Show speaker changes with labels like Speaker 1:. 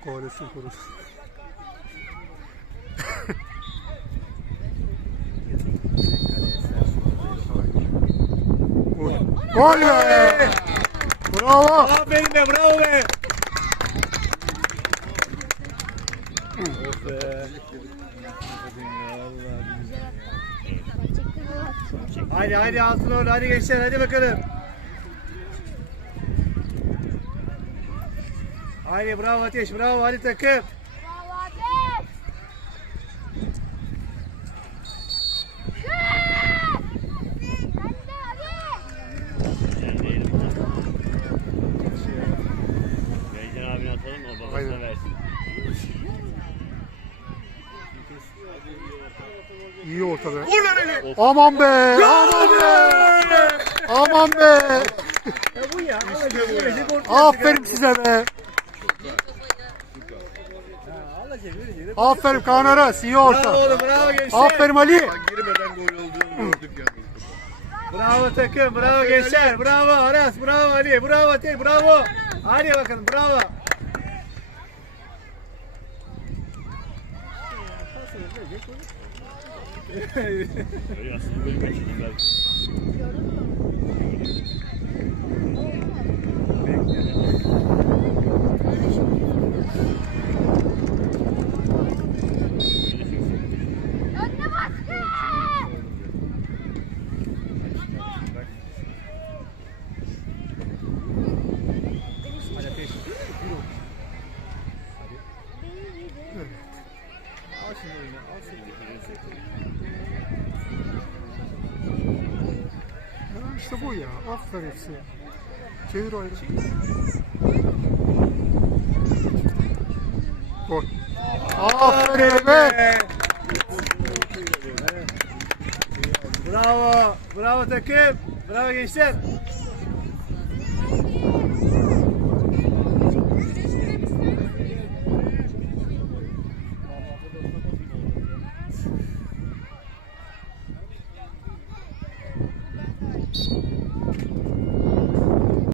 Speaker 1: Kovalesini korusun. Gol. Be! Bravo!
Speaker 2: Aferin be bravo be. Hadi hadi altın orada hadi gençler hadi bakalım. Hadi bravo Ateş bravo hadi takım.
Speaker 3: Beycan abine atalım o babasına versin.
Speaker 1: İyi ortada. Aman be! Aman be! Aman be!
Speaker 2: Ya bu ya. Görecek ortaya
Speaker 1: Aferin size be! Aferin Kaan Aras, iyi
Speaker 2: Bravo
Speaker 1: orta.
Speaker 2: oğlum bravo gençler.
Speaker 1: Aferin Ali.
Speaker 4: Girmeden gol olduğunu gördük yani.
Speaker 2: Bravo takım, bravo gençler, bravo Aras, bravo Ali, bravo Ateş, bravo. Hadi bakalım, bravo.
Speaker 3: Aslında kaçırdım belki.
Speaker 1: Ya işte bu ya. Aferin size. Çevir ayrı. Gol. Aferin be.
Speaker 2: Bravo, bravo takım, bravo gençler.